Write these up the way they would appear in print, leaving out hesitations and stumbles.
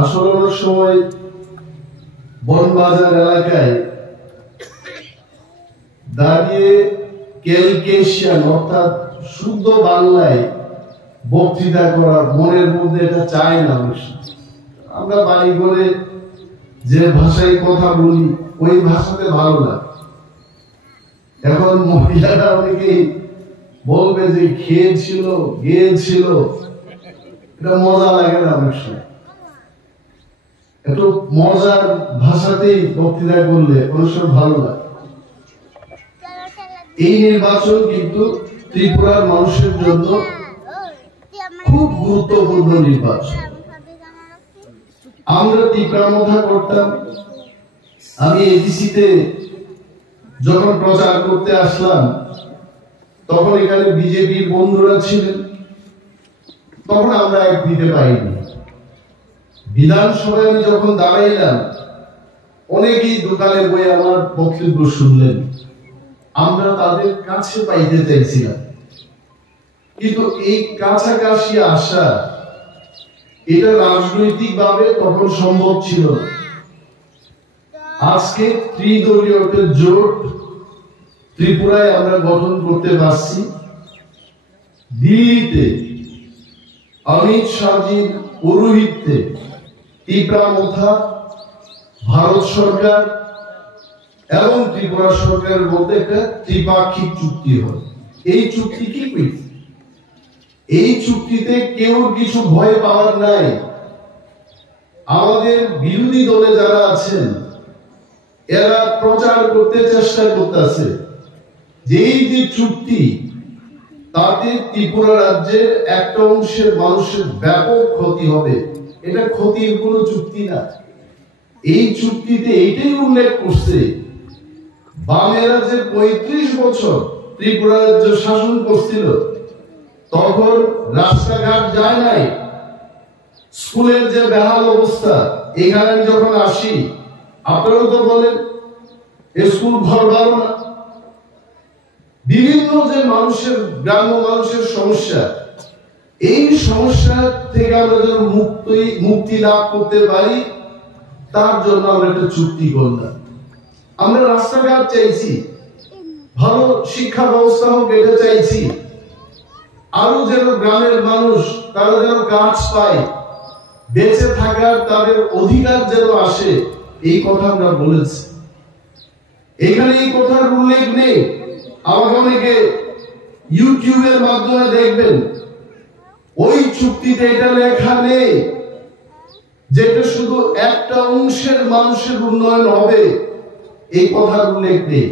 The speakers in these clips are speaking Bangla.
আসলে অনেক সময় বনবাজার এলাকায় দাঁড়িয়ে ক্যালকেশিয়ান অর্থাৎ শুদ্ধ বাংলায় বক্তৃতা করা মনের মধ্যে এটা চায় না। আমরা বাড়ি করে যে ভাষায় কথা বলি ওই ভাষাতে ভালো লাগে। এখন মহিলারা অনেকেই বলবে যে খেয়েছিল গিয়েছিল, এটা মজা লাগে না। অনেক সময় একটু মজার ভাষাতেই বক্তৃতা করলে অনেক সময় ভালো লাগে। এই নির্বাচন কিন্তু ত্রিপুরার মানুষের জন্য খুব গুরুত্বপূর্ণ নির্বাচন। আমরা ত্রিপুরা করতাম। আমি এডিসিতে যখন প্রচার করতে আসলাম তখন এখানে বিজেপির বন্ধুরা ছিলেন, তখন আমরা এক দিতে পারিনি। বিধানসভায় আমি যখন দাঁড়াইলাম অনেকেই দোকানে বই আমার বক্তব্য শুনলেন। আমরা তাদের কাছে পাইতে চাইছিলাম, কিন্তু এই কাছাকাছি আসা এটা রাজনৈতিক ভাবে তখন সম্ভব ছিল না। আজকে ত্রিদলীয় জোট ত্রিপুরায় আমরা গঠন করতে পারছি। দিল্লিতে অমিত শাহজির পৌরোহিত্যে ত্রিপুরা মোথা ভারত সরকার এবং ত্রিপুরা সরকারের মধ্যে একটা ত্রিপাক্ষিক চুক্তি হয়। এই চুক্তি কি? এই চুক্তিতে কেউ কিছু ভয় পাওয়ার নাই। আমাদের বিরোধী দলে যারা আছেন এরা প্রচার করতে চেষ্টা করতেছে যে এই যে চুক্তি তাতে ত্রিপুরা রাজ্যের একটা অংশের মানুষের ব্যাপক ক্ষতি হবে। এটা ক্ষতির কোনো চুক্তি না। এই চুক্তিতে এইটাই উল্লেখ করছে বামেরা যে 35 বছর ত্রিপুরা রাজ্য শাসন করছিল তখন রাস্তাঘাট যায় নাই, স্কুলের যে বেহাল অবস্থা। এখানে যখন আসি আপনারাও তো বলেন স্কুল ঘর ভালো না। বিভিন্ন যে মানুষের গ্রাম্য মানুষের সমস্যা, এই সমস্যা থেকে আমরা যেন মুক্তি লাভ করতে পারি তার জন্য আমরা একটা চুক্তি করলাম। আমরা রাস্তাঘাট চাইছি, ভালো শিক্ষা ব্যবস্থা হোক এটা চাইছি, আরো যেন গ্রামের মানুষ তারা যেন কাজ পায়, বেঁচে থাকার তাদের অধিকার যেন আসে, এই কথা আমরা বলেছি। এখানে এই কথার উল্লেখ নেই। আমাকে অনেকে ইউটিউবের মাধ্যমে দেখবেন ওই চুক্তিতে এটা লেখা নেই যেটা শুধু একটা অংশের মানুষের উন্নয়ন হবে, এই কথার উল্লেখ নেই।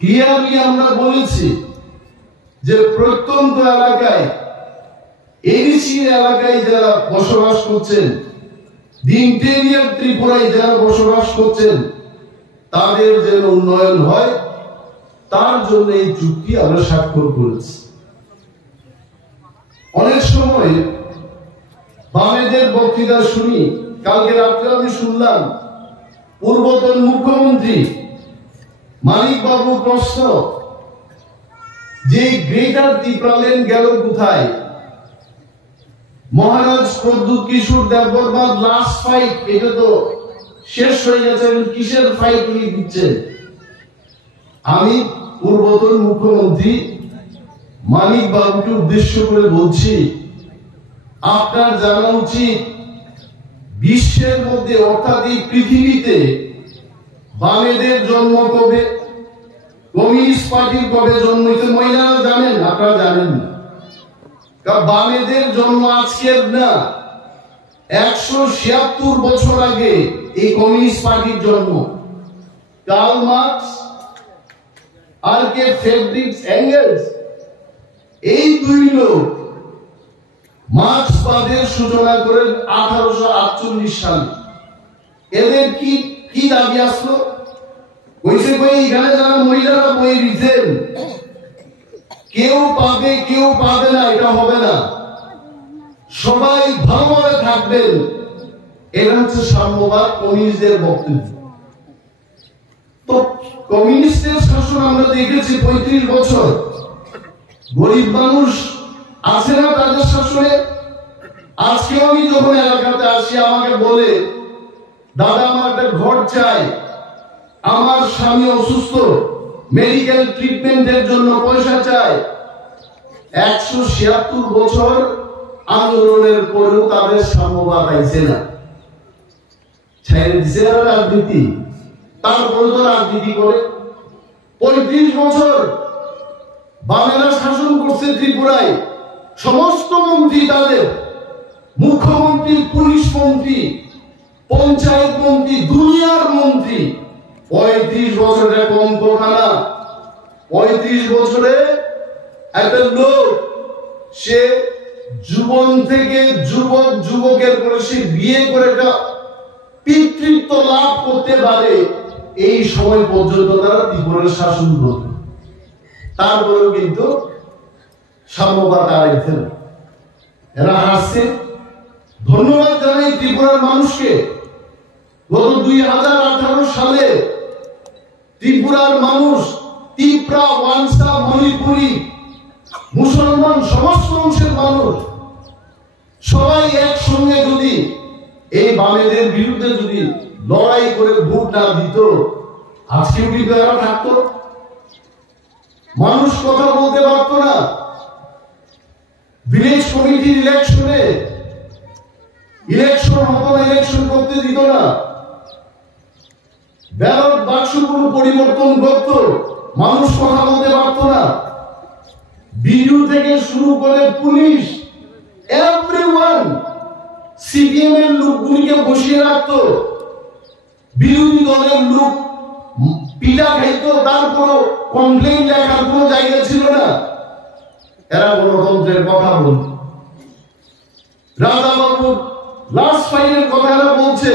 ক্লিয়ারলি আমরা বলেছি যে প্রত্যন্ত এলাকায় এডিসি এলাকায় যারা বসবাস করছেন, ইন্টেরিয়র ত্রিপুরায় যারা বসবাস করছেন তাদের যেন উন্নয়ন হয় তার জন্য এই চুক্তি আমরা স্বাক্ষর করেছি। অনেক সময় বামেদের বক্তৃতা শুনি। কালকে রাত্রে আমি শুনলাম পূর্বতন মুখ্যমন্ত্রী মানিক বাবু প্রশ্ন যে গ্রেটার ত্রিপুরা লেন গেল কোথায়? মহারাজ প্রদ্যুৎ কিশোর দেববর্মার লাস্ট ফাইট এটা তো শেষ হয়ে গেছে, কিসের ফাইট উনি দিচ্ছেন? আমি পূর্বতন মুখ্যমন্ত্রী মানিক বাবুকে উদ্দেশ্য করে বলছি, আপনার জানা উচিত বিশ্বের মধ্যে অর্থাৎ এই পৃথিবীতে বামেদের জন্ম কবে, কমিউনিস্ট পার্টির কবে জন্ম হয়েছে মহিলারা জানেন, আপনারা জানেন না। বামেদের জন্ম আজকের না, 176 বছর আগে এই কমিউনিস্ট পার্টির জন্ম। কার্ল মার্কস আর কে ফ্রেডরিক এঙ্গেলস, এই দুই লোক মার্ক্সবাদের সূচনা করেন 1848 সালে। এদের কি দাবি আসলো? কইছে কই এখানে যারা মহিলারা বই দিতেন কেউ পাবে কেউ পাবে না, এটা হবে না, সবাই ভালোভাবে থাকবেন। এটা হচ্ছে সাম্যবাদ, কমিউনিস্টদের বক্তব্য। তো কমিউনিস্টের শাসন আমরা দেখেছি 35 বছর। গরিব মানুষ আছে না তাদের শাসনে? আজকে আমি যখন এলাকাতে আসি আমাকে বলে, দাদা আমার একটা ঘর চাই, আমার স্বামী অসুস্থ, মেডিকেল ট্রিটমেন্টের জন্য পয়সা চাই। 176 বছর আন্দোলনের পরেও তাদের সাম্যবাদ আইছে না, ছেড়ে দিছে না রাজনীতি, তারপরে তো রাজনীতি করে। 35 বছর বামেরা শাসন করছে ত্রিপুরায়, সমস্ত মন্ত্রী তাদের, মুখ্যমন্ত্রী, পুলিশ মন্ত্রী, পঞ্চায়েত মন্ত্রী, দুনিয়ার মন্ত্রী। 35 বছরে কম কথা না। 35 বছরে একটা লোক, সে যুবন থেকে যুবকের পরে সে বিয়ে করে একটা পিতৃত্ব লাভ করতে পারে, এই সময় পর্যন্ত তারা ত্রিপুরার শাসন করত। তারপরেও কিন্তু সাম্যবাদ আড়াইছে না, এরা হাসছে। ধন্যবাদ জানাই ত্রিপুরার মানুষকে। গত 2018 সালে ত্রিপুরার মানুষ, ত্রিপুরা, ওয়ানসা, মণিপুরি, মুসলমান, সমস্ত অংশের মানুষ সবাই একসঙ্গে যদি এই বামেদের বিরুদ্ধে যদি লড়াই করে ভোট না দিত, আজকেও কিন্তু এরা থাকতো, মানুষ কথা বলতে পারত না। ভিলেজ কমিটির ইলেকশনে ইলেকশন হতো না, ইলেকশন করতে দিত না, ব্যালট বাক্সগুলো পরিবর্তন করত, মানুষ কথা বলতে পারত না। বিডিও থেকে শুরু করে পুলিশ, এভরিওয়ান সিপিএম এর লোকগুলিকে বসিয়ে রাখতো, বিরোধী দলের লোক পিঠা খাইতো, তারপর কমপ্লেন লেখার কোনো জায়গা ছিল না। এরা গণতন্ত্রের কথা বলত। রাজাবাবু লাস্ট ফাইটের কথা এরা বলছে,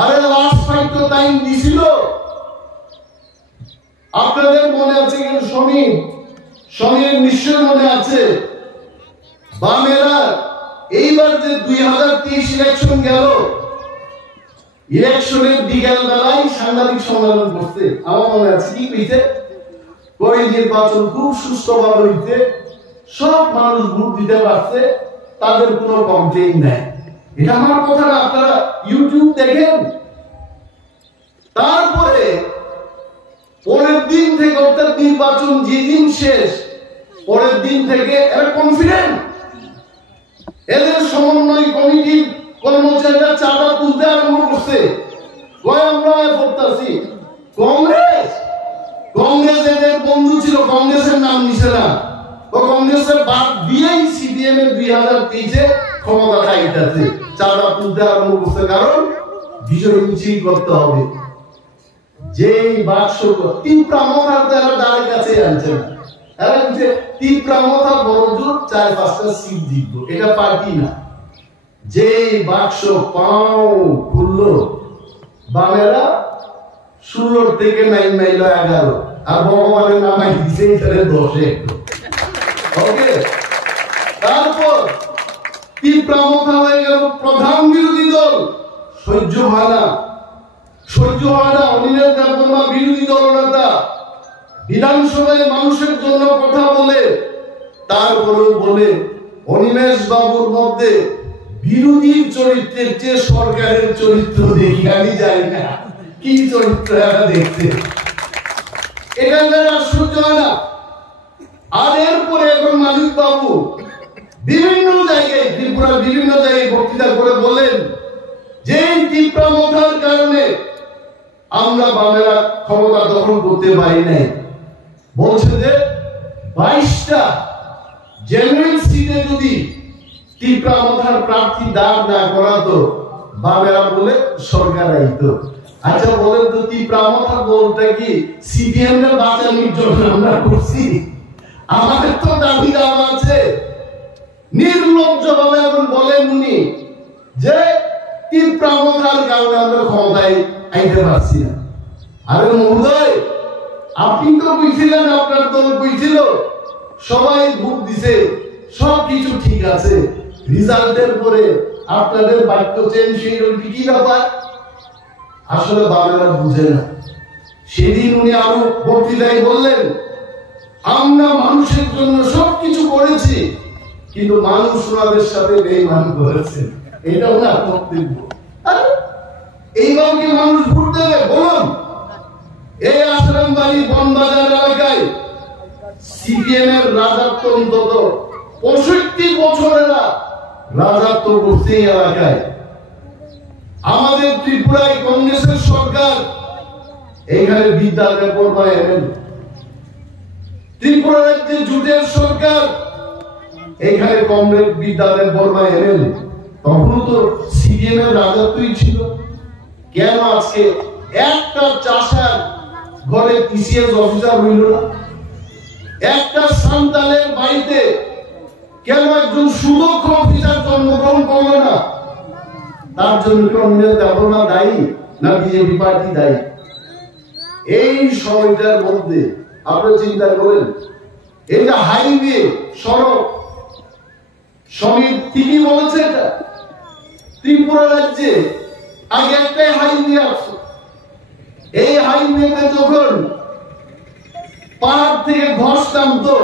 আরে লাস্ট ফাইট তো টাইম দিছিল। আপনাদের মনে আছে কি সমীর নিশ্চয় মনে আছে, বামেরা এইবার যে 2023 ইলেকশন গেল, ইলেকশনের বিকেল বেলায় সাংবাদিক সম্মেলন করতে, আমার মনে আছে কি কইতে, ওই নির্বাচন খুব সুষ্ঠুভাবে হইতে, সব মানুষ ভোট দিতে পারছে, তাদের কোনো কমপ্লেইন নাই। এটা আমার কথা না, আপনারা ইউটিউব দেখেন। তারপরে পরের দিন থেকে, অর্থাৎ নির্বাচন যেদিন শেষ, পরের দিন থেকে এরা কনফিডেন্ট, এদের সমন্বয় কমিটির কর্মচারীরা চাঁদা তুলতে আরম্ভ করছে। আমরা করতেছি কংগ্রেস এদের বন্ধু ছিল, কংগ্রেসের নাম নিছে না, ও কংগ্রেসের বাদ দিয়েই সিপিএম এর 2023-এ ক্ষমতা খাইতেছে, চাঁদা তুলতে আরম্ভ করছে। কারণ বিজয় মিছিল করতে হবে। যেই বাক্স তীব্রামথার তারা দ্বারের কাছে আনছে না, এরা বলছে তীব্রামথা বড় জোর 4-5টা সিট জিতবো, এটা পার্টি না। যেই বাক্স পাও খুললো, বামেরা 16 থেকে 9 মাইল 11, আর ভগবানের নামাই দিছে 10-এ। ওকে, তারপর তীব্রামথা হয়ে গেল প্রধান বিরোধী দল। সহ্য হয় না। অনিলের দেববর্মা বিরোধী দলনেতা বিধানসভায় মানুষের জন্য কথা বলে, তারপরেও বলে অনিমেষ বাবুর মধ্যে বিরোধীর চরিত্রের চেয়ে সরকারের চরিত্র দেখি, আমি জানি না কি চরিত্র এরা দেখতে। এটা আশ্চর্য হয় না। আর এরপরে এখন মানিক বাবু বিভিন্ন জায়গায়, ত্রিপুরার বিভিন্ন জায়গায় বক্তৃতা করে বলেন যে তীব্রামথার কারণে আমরা বামেরা ক্ষমতা দখল করতে পারি নাই। বলছে যে 22টা জেনারেল সিটে যদি তীব্রামথার প্রার্থী দাঁড় না করাতো, বামেরা বলে সরকার আইতো। আচ্ছা বলেন তো, তীব্রামথা বলটা কি সিপিএম এর বাঁচানোর জন্য আমরা করছি? আমাদের তো দাবি দাওয়া আছে। নির্লজ্জ ভাবে এখন বলেন উনি যে তীব্রামথার কারণে আমরা ক্ষমতায় আইতে পারছি না। আরে মহোদয়, আপনি তো কইছিলেন, আপনার দল কইছিল, সবাই ভোট দিছে, সবকিছু ঠিক আছে, রেজাল্টের পরে আপনাদের বাক্য চেঞ্জ হয়ে গেল, কি ব্যাপার? আসলে বামেরা বুঝে না। সেদিন উনি আরো বক্তৃতায় বললেন, আমরা মানুষের জন্য সবকিছু করেছি, কিন্তু মানুষ ওনাদের সাথে বেঈমান করেছে, এটা ওনার বক্তব্য। এইভাবে কি মানুষ ভোট দেবে বলুন? এই আশ্রম বাড়ি বনবাজার এলাকায় সিপিএম এর রাজত্ব অন্তত 65 বছরেরা রাজত্ব করছে এই এলাকায়। আমাদের ত্রিপুরায় কংগ্রেসের সরকার, এখানে বিদ্যালয় পড়ায় এমএলএ। ত্রিপুরা রাজ্যে জোটের সরকার, এখানে কংগ্রেস বিদ্যালয় পড়ায় এমএলএ। তখন তো সিপিএম এর রাজত্বই ছিল। কেন আজকে একটা চাষার ঘরে টিসিএস অফিসার হইল না? একটা সন্তানের বাড়িতে কেন একজন সুদক্ষ অফিসার জন্মগ্রহণ করলো না? তার জন্য কংগ্রেস দেবনা দায়ী না বিজেপি পার্টি দায়ী? এই সময়টার মধ্যে আপনারা চিন্তা করেন, এই যে হাইওয়ে সড়ক সমিতি ঠিকই বলেছে, এটা ত্রিপুরা রাজ্যে আগে একটাই হাইওয়ে আছে। এই হাইওয়েতে যখন পাহাড় থেকে ধস নামতো,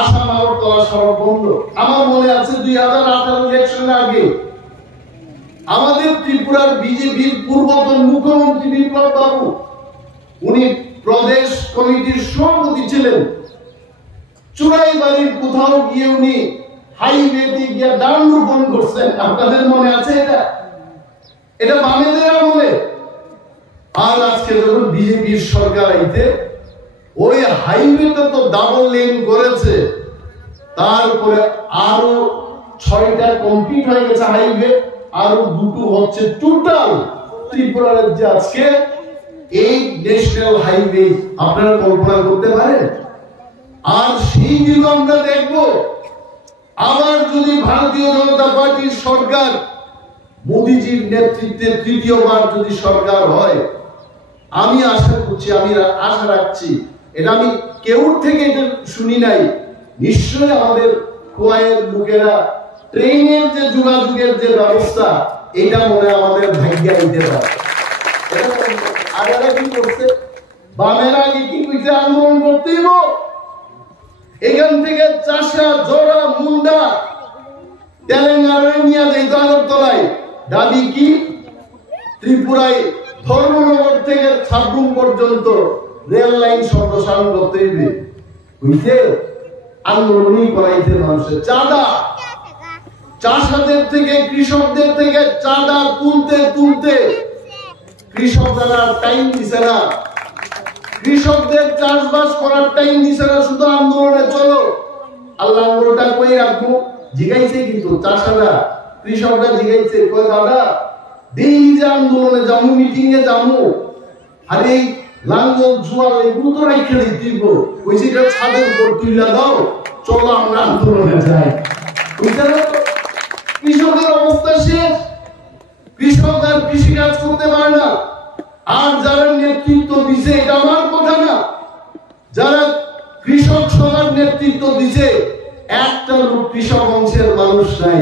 আসাম আগরতলা সড়ক বন্ধ। আমার মনে আছে 2018 ইলেকশনের আগে আমাদের ত্রিপুরার বিজেপির পূর্বতন মুখ্যমন্ত্রী বিপ্লব বাবু, উনি প্রদেশ কমিটির সভাপতি ছিলেন। চুরাইবাড়ির কোথাও গিয়ে উনি হাইওয়েতে গিয়ে ডান রোপণ করছেন। আপনাদের মনে আছে এটা? এটা বামেদের আমলে। আর আজকে যখন বিজেপির সরকার আইতে, ওই হাইওয়েটা তো ডাবল লেন করেছে, তারপরে আরো 6টা কমপ্লিট হয়ে গেছে হাইওয়ে, আরো 2টো হচ্ছে। টোটাল ত্রিপুরা রাজ্যে আজকে এই ন্যাশনাল হাইওয়ে আপনারা কল্পনা করতে পারেন? আর সেই দিন আমরা দেখব, আবার যদি ভারতীয় জনতা পার্টির সরকার, মোদীজির নেতৃত্বে তৃতীয়বার যদি সরকার হয়, আমি আশা করছি, আমি আশা রাখছি, এটা আমি কেউর থেকে এটা শুনি নাই, নিশ্চয়ই আমাদের খোয়াইয়ের লোকেরা ট্রেনের যে যোগাযোগের যে ব্যবস্থা, এটা মনে আমাদের ভাগ্যে আনতে পারে। আর এরা কি করছে? বামেরা কি কইছে? আন্দোলন করতেই এখান থেকে চাষা, জোড়া, মুন্ডা, তেলেঙ্গানায় নিয়ে যাইত আগরতলায়। দাবি কি? ত্রিপুরায় ধর্মনগর থেকে সাবরুম পর্যন্ত রেল লাইন সম্প্রসারণ করতে হবে। বুঝতে আন্দোলনই করাইতে মানুষের চাঁদা, চাষাদের থেকে, কৃষকদের থেকে চাঁদা তুলতে তুলতে কৃষকরা টাইম দিছে না, কৃষকদের চাষবাস করার টাইম দিছে না। শুধু আন্দোলনে চলো, আল্লাহ আন্দোলনটা কই রাখবো জিগাইছে, কিন্তু চাষারা, কৃষকরা জিগাইছে, কয় দাদা ডেইলি যে আন্দোলনে যাবো, মিটিং এ যাবো, আর এই লাঙ্গল জুয়াল এগুলো তো রাইখে দিব, কইছে এটা ছাদের উপর তুইলা দাও, চলো আমরা আন্দোলনে যাই। কৃষকের অবস্থা শেষ, কৃষক আর কৃষি কাজ করতে পারে না। আর যারা নেতৃত্ব দিছে, এটা আমার কথা না, যারা কৃষক সভার নেতৃত্ব দিছে, একটা লোক কৃষক অংশের মানুষ নাই,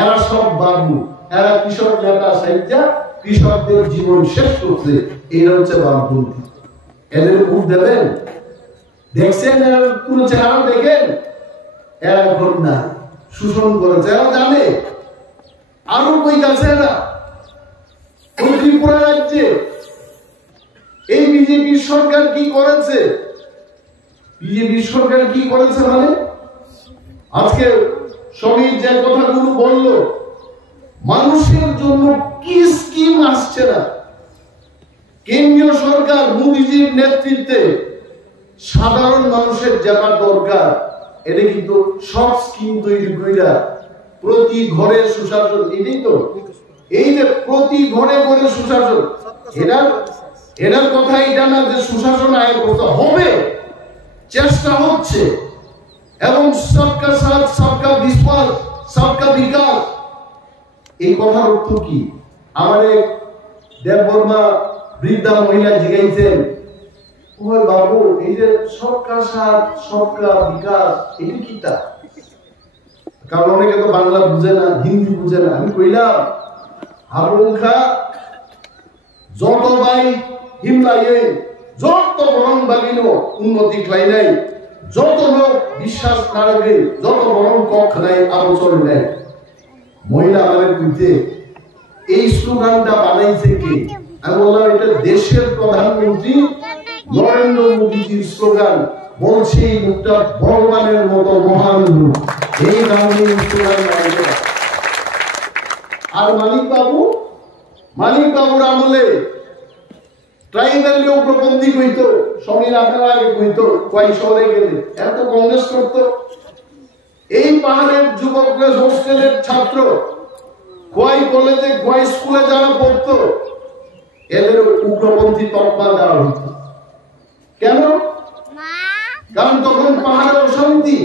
এরা সব বাবু, এরা কৃষক নেতা সাইজা কৃষকদের জীবন শেষ করছে। এরা হচ্ছে বামপন্থী। এদের ভোট দেবেন? দেখছেন এরা পুরো চেহারা দেখেন? এরা এখন না, শোষণ করেছে, এরা জানে। আরো কই গেছে না ওই ত্রিপুরা রাজ্যে এই বিজেপি সরকার কি করেছে? বিজেপি সরকার কি করেছে মানে আজকে সমীর যে কথাগুলো বলল, মানুষের জন্য কি স্কিম আসছে না? কেন্দ্রীয় সরকার মোদীজির নেতৃত্বে সাধারণ মানুষের যেটা দরকার, এটা কিন্তু সব স্কিম তৈরি কইরা প্রতি ঘরে সুশাসন, এটাই তো, এই যে প্রতি ঘরে ঘরে সুশাসন, এটার কথা এটা না যে সুশাসন আয় করতে হবে, চেষ্টা হচ্ছে। এবং সবকা সাথ, সবকা বিশ্বাস, সবকা বিকাশ, এই কথার অর্থ কি? আমাদের দেববর্মা বৃদ্ধা মহিলা জিজ্ঞাসেন, ওই বাবু এই যে সবকা সাথ, সবকা বিকাশ, এটা কি? তা কারণ অনেকে তো বাংলা বুঝে না, হিন্দি বুঝে না। আমি কইলাম, হারুখা যত ভাই হিমলাইয়ে যত বরং বাগিনো উন্নতি খাই নাই, যত লোক বিশ্বাস না রাখবে, যত বরং কখ নাই আলোচন নেয়, মহিলা আমাদের বিরুদ্ধে এই স্লোগানটা বানাইছে কে? আমি বললাম এটা দেশের প্রধানমন্ত্রী নরেন্দ্র মোদীজির স্লোগান। বলছে এই লোকটা ভগবানের মতো মহান লোক, এই কারণে স্লোগান বানাইছে। আর মানিক বাবুর আমলে ট্রাইবাল উগ্রপন্থী কইতো, সমীর আপনারা আগে কইতো কয় শহরে গেলে এত কংগ্রেস করতো। এই পাহাড়ের যুবকরা হোস্টেলের ছাত্র কয় কলেজে কয় স্কুলে যারা পড়তো এদের উগ্রপন্থী তকমা দেওয়া হতো। কেন? কারণ তখন পাহাড়ের অশান্তি,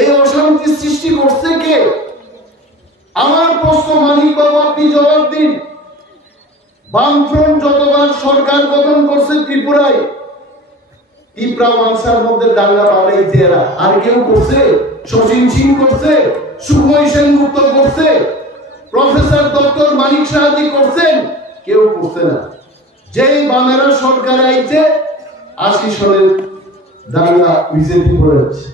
এই অশান্তি সৃষ্টি করছে কে? আমার প্রশ্ন মানিক বাবু, আপনি জবাব দিন। বামফ্রন্ট যতবার সরকার গঠন করছে ত্রিপুরায়, ত্রিপুরা মানসার মধ্যে দাঙ্গা বানাইছে এরা। আর কেউ করছে? শচীন সিং করছে, সুখময় সেনগুপ্ত করছে, প্রফেসর ডক্টর মানিক সাহাজি করছেন? কেউ করছে না। যেই বামেরা সরকার আইছে 80 সালের দাঙ্গা বিজেপি করেছে।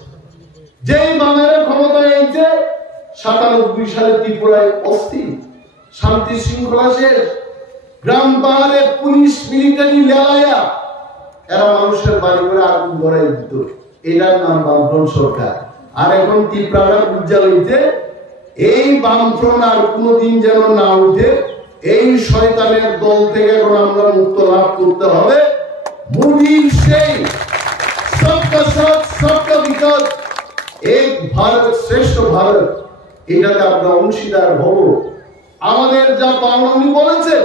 যেই বামেরা ক্ষমতায় আইছে 97 সালে ত্রিপুরায় অস্থির, শান্তি শৃঙ্খলা শেষ, গ্রাম পাহাড়ে পুলিশ মিলিটারি লেলায়া এরা মানুষের বাড়ি করে আগুন ধরাই দিত। এটার নাম বামফ্রন্ট সরকার। আর এখন ত্রিপুরা উজ্জ্বল হইতে এই বামফ্রন্ট আর কোনদিন যেন না উঠে, এই শয়তানের দল থেকে এখন আমরা মুক্ত লাভ করতে হবে। মোদীর সেই সবকা সাথ সবকা বিকাশ, এক ভারত শ্রেষ্ঠ ভারত, এটাতে আমরা অংশীদার হব। আমাদের যা পাওনা উনি বলেছেন,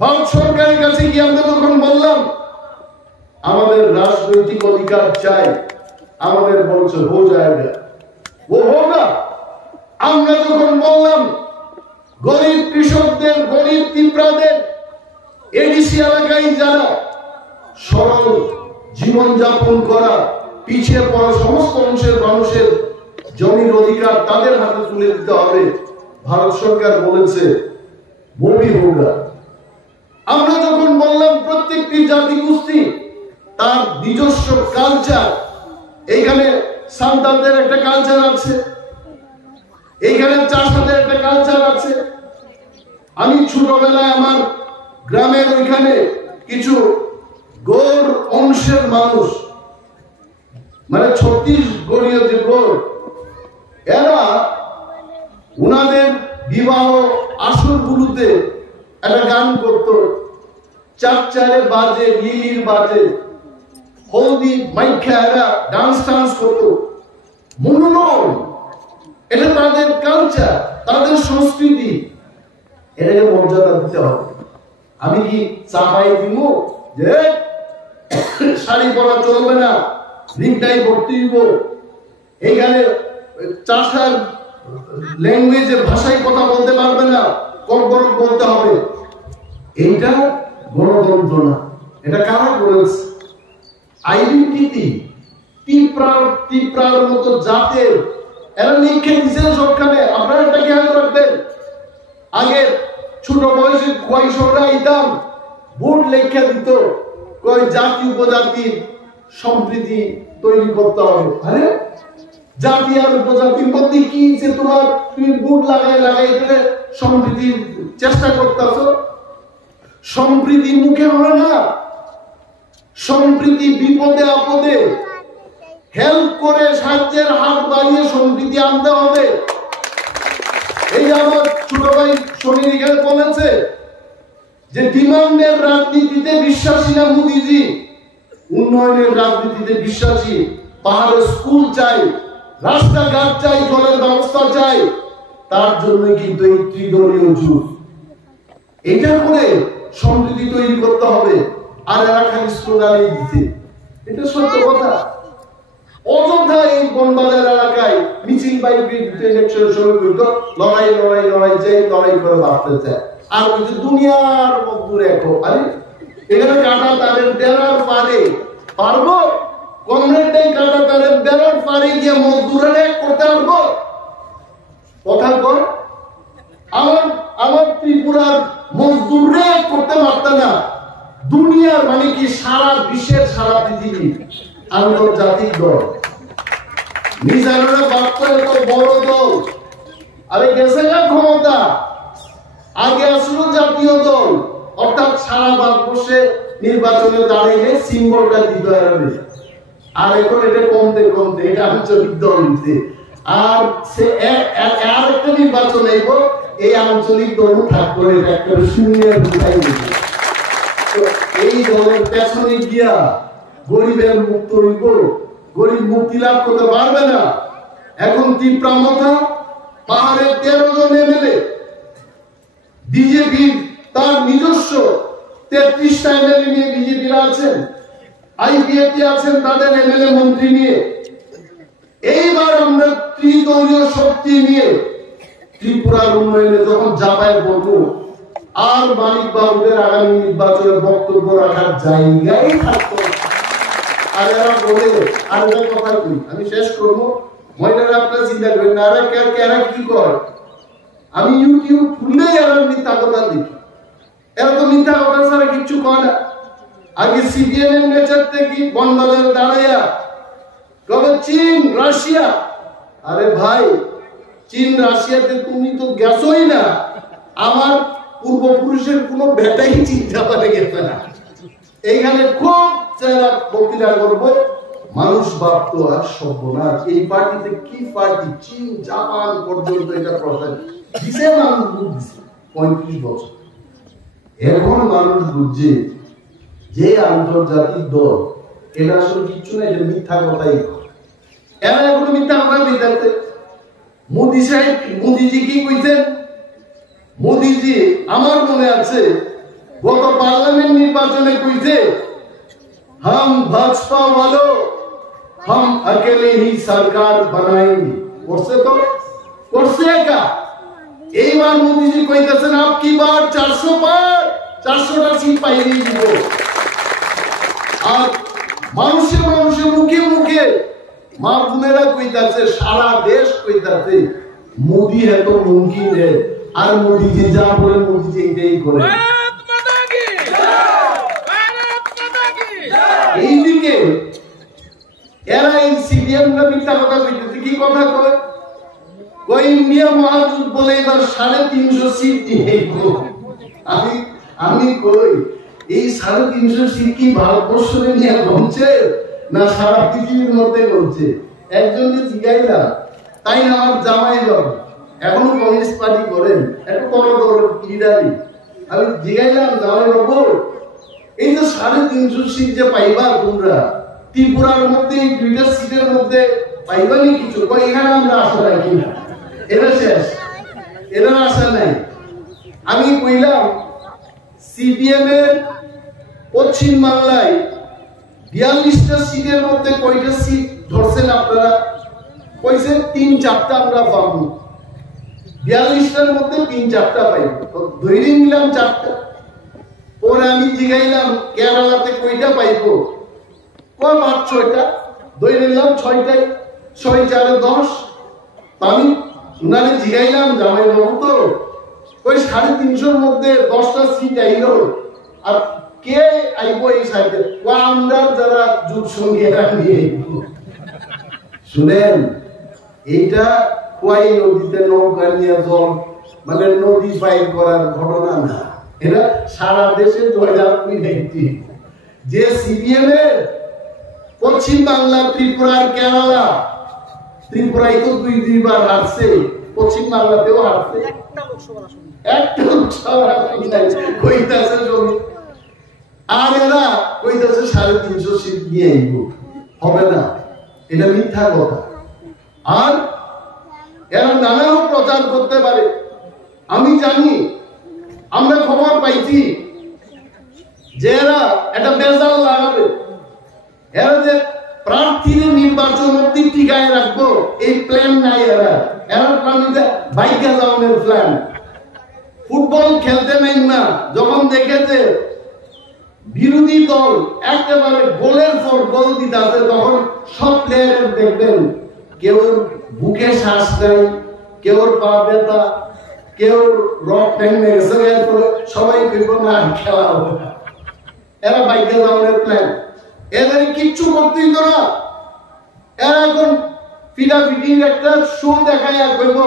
ভারত সরকারের কাছে গিয়ে আমরা তখন বললাম আমাদের রাজনৈতিক অধিকার চাই, আমাদের বলছে হো যায়গা, ও হোগা। আমরা যখন বললাম গরিব কৃষকদের, গরিব ত্রিপুরাদের, এডিসি এলাকায় যারা সরল জীবন যাপন করা, পিছিয়ে পড়া সমস্ত অংশের মানুষের জমির অধিকার তাদের হাতে তুলে দিতে হবে, ভারত সরকার বলেছে বমি হোগা। আমরা যখন বললাম প্রত্যেকটি জাতি গোষ্ঠী তার নিজস্ব কালচার, এইখানে সান্তালদের একটা কালচার আছে, এইখানে চাষাদের একটা কালচার আছে। আমি ছোটবেলায় আমার গ্রামের ওইখানে কিছু গৌড় অংশের মানুষ, মানে ছত্তিশগড়ীয় যে গৌড়, এরা উনাদের বিবাহ আসরগুলোতে একটা গান করত, চারচারে বাজে, লিলির বাজে, হলদি মাইখা এরা ডান্স করত। মনোরম, এটা তাদের কালচার, তাদের সংস্কৃতি, এটাকে মর্যাদা দিতে হবে। আমি কি চাপাই দিব যে শাড়ি পরা চলবে না, রিংটাই পড়তে দিব, এইখানে চাষার ল্যাঙ্গুয়েজের ভাষায় কথা বলতে পারবে না, কর্করক বলতে হবে? এইটা গণতন্ত্র না। এটা কারা করেছে? আইডেন্টিটি ত্রিপুরার মতো জাতের এরা লিখে দিচ্ছে সবখানে। আপনারা এটা খেয়াল রাখবেন। আগে ছোট বয়সে কয়শোরা আইতাম, বোর্ড লেখা দিত কয় জাতি উপজাতির সম্প্রীতি তৈরি করতে হবে। আরে জাতি আর উপজাতির মধ্যে কি যে তোমার তুমি বোর্ড লাগাই এখানে সম্প্রীতির চেষ্টা করতেছ? সম্প্রীতি মুখে হয় না, সম্প্রীতি বিপদে আপদে হেল্প করে সাহায্যের হাত বাড়িয়ে সম্প্রীতি আনতে হবে। এই আমার ছোট ভাই সমীর এখানে বলেছে যে ডিমান্ডের রাজনীতিতে বিশ্বাসী না মোদীজি, উন্নয়নের রাজনীতিতে বিশ্বাসী। পাহাড়ে স্কুল চাই, রাস্তাঘাট চাই, জলের ব্যবস্থা চাই, তার জন্য কিন্তু এই ত্রিদলীয় জোট। এটা করে সম্প্রীতি তৈরি করতে হবে। আর এরা খালি স্লোগানই দিতে, এটা সত্য কথা। অযথা এই বনবাজার এলাকায় মিছিল বাইক ইলেকশনের সময় লড়াই চাই, লড়াই করে বাঁচতে চায়। আর ওই যে দুনিয়ার মধ্যে দেখো, আরে এখানে কাটা তারের বেড়ার পারে পারবো? কমরেডটাই কাটা তারের বেড়ার পারে গিয়ে মজদুরের এক করতে পারবো? কথা কর। আমার ত্রিপুরার মজদুরে করতে পারত না, দুনিয়ার মানে কি সারা বিশ্বের, সারা পৃথিবী আন্তর্জাতিক দল। মিজানুরা ভাবত এত বড় দল, আরে গেছে না ক্ষমতা, আগে আসলো জাতীয় দল, অর্থাৎ সারা ভারতবর্ষে নির্বাচনে দাঁড়িয়ে সিম্বলটা দিতে হবে। আর এখন এটা কমতে কমতে এটা আঞ্চলিক দল দিতে, আর সে আর একটা নির্বাচন আইব, এই আঞ্চলিক দল থাকবে একটা শূন্যের বুঝাই দিবে। তো এই দলের পেছনে গিয়া গরিবের মুক্ত হইব, গরিব মুক্তি লাভ করতে পারবে না। এখন তীব্রামথা পাহাড়ের 13 জন এমএলএ, বিজেপি তার নিজস্ব 33টা এমএলএ নিয়ে বিজেপিরা আছেন, আইপিএফটি আছেন তাদের এমএলএ মন্ত্রী নিয়ে। এইবার আমরা ত্রিদলীয় শক্তি নিয়ে ত্রিপুরার উন্নয়নে যখন জাপায় বলবো, আর মানিক বাবুদের আগামী নির্বাচনে বক্তব্য রাখার জায়গায় থাকতো। আর এরা বলে, আর একটা কথা কই, আমি শেষ করবো, মহিলারা আপনারা চিন্তা করেন না, এরা কি করে, আমি ইউটিউব খুললেই এরা মিথ্যা কথা দেখি। এরা তো মিথ্যা কথা ছাড়া কিচ্ছু করে না। আগে সিপিএম নেচার থেকে বনবাজারে দাঁড়াইয়া কবে চীন রাশিয়া, আরে ভাই চীন রাশিয়াতে তুমি তো গেছোই না, আমার পূর্বপুরুষের কোনো বেটাই চিন্তা করে গেছে না। এইখানে খুব যারা বক্তৃতা করবো, মানুষ ভাবতো আর সর্বনাশ, এই পার্টিতে কি পার্টি, চীন জাপান পর্যন্ত এটা প্রচার দিছে, মানুষ বুঝছে 35 বছর। এখন মানুষ বুঝছে যে আন্তর্জাতিক দল এটা আসলে কিচ্ছু না, এটা মিথ্যা কথাই। এরা এখন মিথ্যা কথা দিতে। মোদী সাহেব, মোদীজি কি কইছেন? মোদীজি আমার মনে আছে গত পার্লামেন্ট নির্বাচনে কইছে, हम भाजपा वालों हम अकेले ही सरकार बनाएंगे। করছে তো, করছে একা। এইবার মোদীজি কইতেছেন আপকি বার 400 পার, 400টা সিট পাইয়ে দিব। আর মানুষের মুখে মুখে মা বোনেরা কইতাছে, সারা দেশ কইতাছে মোদী এত মুমকিন হে, আর মোদীজি যা বলে মোদীজি এটাই করে। এইদিকে এরা এই সিপিএম না মিথ্যা কথা কইতেছে, কি কথা কয়, কই ইন্ডিয়া মহাজোট বলে এবার 350 সিট নিয়ে। আমি কই এই 350 সিট কি ভারতবর্ষে নিয়ে গমছে না সারা পৃথিবীর মধ্যে গমছে? একজনকে জিগাইলাম, তাই না আমার জামাই বাবু এখনো কমিউনিস্ট পার্টি করেন, একটু বড় বড় লিডারই, আমি জিগাইলাম জামাই বাবু এই যে 350 সিট যে পাইবা তোমরা ত্রিপুরার মধ্যে, এই 2টা সিটের মধ্যে পাইবা নি কিছু? কই এখানে আমরা আশা রাখি না, এটা শেষ, এটা আশা নাই। আমি কইলাম সিপিএম এর পশ্চিম বাংলায় 42টা সিটের মধ্যে কয়টা সিট ধরছেন আপনারা? কইছে 3-4টা আমরা পাবো। 42টার মধ্যে 3-4টা পাইব, তো ধরে নিলাম 4টা। পরে আমি জিগাইলাম কেরালাতে কয়টা পাইবো? কয় 5-6টা, ধরে নিলাম 6টাই, 6-4 10। আমি উনারে জিগাইলাম জামাই বাবু তো ওই 350-র মধ্যে 10টা সিট আইলো, আর কে আইবো এই সাইডে? আমরা যারা যুগ সঙ্গীরা নিয়ে শুনেন, এইটা কোয়াই নদীতে নৌকা নিয়ে জল মানে নদী ফাইল করার ঘটনা না, এটা সারা দেশে 2020 যে সিপিএম এর পশ্চিম বাংলা, ত্রিপুরার কেরালা, ত্রিপুরায় তো 2-2বার হারছে, পশ্চিম বাংলাতেও হারছে, একটা লোকসভা আসন নাই, কইতাছে জমি। আর এরা কইতাছে 350 সিট নিয়ে আইব, হবে না, এটা মিথ্যা কথা। আর এরা নানা প্রচার করতে পারে, আমি জানি, আমরা খবর পাইছি যে এরা একটা বেজাল লাগাবে, এরা যে প্রার্থীদের নির্বাচন অব্দি টিকায় রাখবো এই প্ল্যান নাই। এরা প্ল্যানিতে বাইকে যাওয়ার প্ল্যান। ফুটবল খেলতে নাই না, যখন দেখেছে বিরোধী দল একেবারে গোলের পর গোল দিতে, তখন সব প্লেয়ারের দেখবেন কেউ বুকে শ্বাস নাই, কেউ পা ব্যথা, কেউ রক ভেঙে গেছে, সবাই না খেলা হবে না। এরা বাইকে যাওয়ার প্ল্যান। এদের কিচ্ছু করতেই তো না। এরা এখন ফিডাফিডির একটা শো দেখায় আর বলব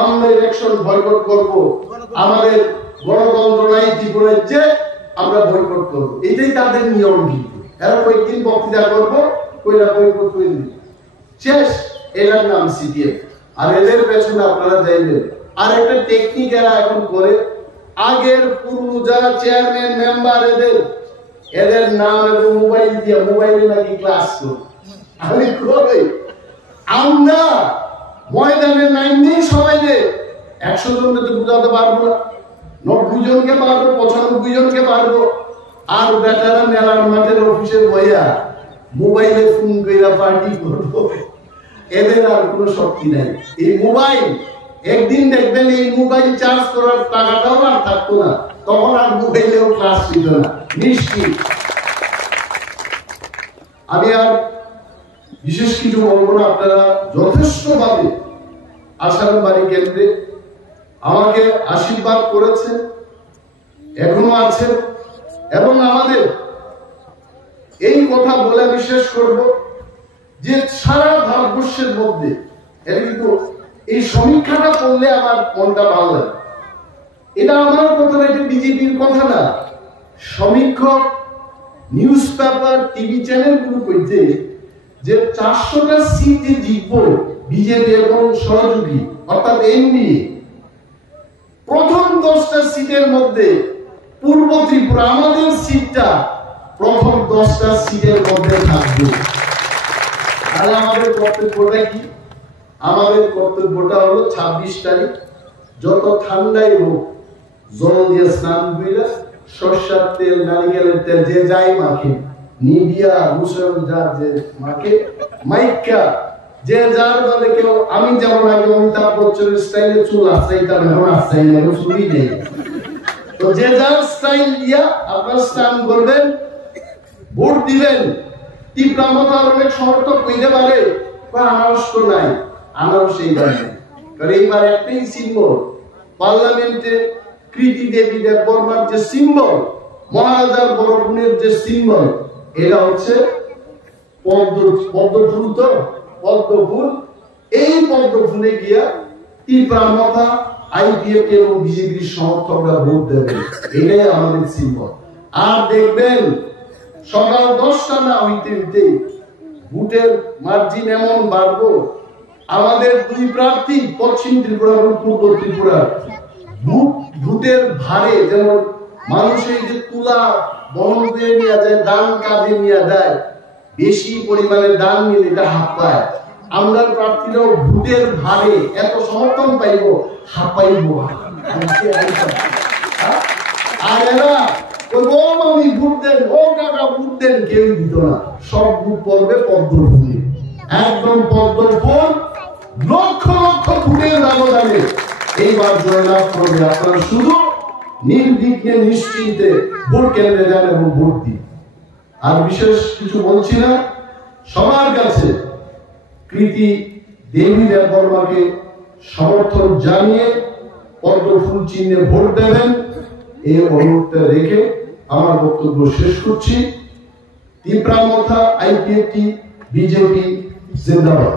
আমরা ইলেকশন বয়কট করব, আমাদের গণতন্ত্র নাই ত্রিপুরার যে আমরা বয়কট করব, এটাই তাদের নিয়ম। কিন্তু এরা কয়েকদিন বক্তৃতা করবো, কইরা বয়কট করে দিবে, শেষ। এটার নাম সিপিএম। আর এদের পেছনে আপনারা যাইবেন আর একটা টেকনিক এরা এখন করে, আগের পূর্ব যারা চেয়ারম্যান মেম্বার এদের নাম এবং মোবাইল দিয়ে মোবাইলে নাকি ক্লাস করে। আমি কই আমরা ময়দানে নাইনি সবাই 100 জনকে তো বুঝাতে পারবো না, 90 জনকে পারবো, 95 জনকে পারবো। আর বেটারা মেলার মাঠের অফিসে বইয়া মোবাইলে ফোন কইরা পার্টি করবো, এদের আর কোনো শক্তি নাই। এই মোবাইল একদিন দেখবেন এই মোবাইল চার্জ করার টাকাটাও আর থাকতো না, তখন আর মোবাইলেও ক্লাস ছিল না, নিশ্চিত। আমি আর বিশেষ কিছু বলবো না। আপনারা যথেষ্টভাবে আশারবাড়ি কেন্দ্রে আমাকে আশীর্বাদ করেছেন, এখনো আছেন। এবং আমাদের এই কথা বলে বিশেষ করব যে সারা ভারতবর্ষের মধ্যে কিন্তু এই সমীক্ষাটা করলে আমার মনটা ভালো লাগে। এটা আমার কথা না, এটা বিজেপির কথা না। সমীক্ষক, নিউজ পেপার, টিভি চ্যানেল গুলো কইতে যে 400টা সিট যে জিতবো বিজেপি এবং সহযোগী অর্থাৎ এনডিএ, প্রথম 10টা সিটের মধ্যে পূর্ব ত্রিপুরা আমাদের সিটটা প্রথম 10টা সিটের মধ্যে থাকবে। তাহলে আমাদের কর্তব্যটা কি? আমাদের কর্তব্যটা হলো 26 তারিখ যত ঠান্ডাই হোক জল দিয়ে স্নান কইরা সরষের তেল, নারিকেলের তেল যে যাই মাখে, নিবিয়া মুসল যা যে মাখে, মাইকা যে যার ভাবে কেউ, আমি যেমন আগে অমিতাভ বচ্চনের স্টাইলে চুল আশ্রাইতাম, এখন আশ্রাই না, চুলই নেই। তো যে যার স্টাইল দিয়া আপনার স্নান করবেন, ভোট দিবেন। তীব্রামতার অনেক সমর্থক কইতে পারে আনারস তো নাই, আনারস এইবার নেই, কারণ এইবার একটাই সিম্বল, পার্লামেন্টে কৃতি দেবী দেব বর্মার যে সিম্বল, মহারাজার বড় বোনের যে সিম্বল, এটা হচ্ছে পদ্মফুল। তো পদ্মফুল, এই পদ্মফুলে গিয়া তীব্রামতা আইপিএফ এবং বিজেপির সমর্থকরা ভোট দেবে, এটাই আমাদের সিম্বল। আর দেখবেন সকাল 10টা না হইতে হইতে ভোটের মার্জিন এমন বাড়বো, আমাদের দুই প্রার্থী পশ্চিম ত্রিপুরা এবং পূর্ব ত্রিপুরা ভোটের ভারে, যেমন মানুষের যে তুলা বহন করে নিয়ে যায়, দান কাজে নিয়ে দেয়, বেশি পরিমাণে দান নিলে এটা হাত পায়। আমরা প্রার্থীরাও ভোটের ভারে এত সমর্থন পাইব, হাঁপাইব। আর এরা ও মামি ভোট দেন, ও কাকা ভোট দেন, কেউ দিত না। সব ভোট পড়বে পদ্মফুলে, একদম পদ্মফুল, লক্ষ লক্ষ ভোটের ব্যবধানে এইবার জয়লাভ করবে। আপনারা শুধু নির্বিঘ্নে নিশ্চিন্তে ভোট কেন্দ্রে যান এবং ভোট দিন। আর বিশেষ কিছু বলছি না, সবার কাছে কৃতি দেবী দেববর্মাকে সমর্থন জানিয়ে পদ্মফুল চিহ্নে ভোট দেবেন, এই অনুরোধটা রেখে আমার বক্তব্য শেষ করছি। তীব্রামতা আইপিএফটি বিজেপি জিন্দাবাদ।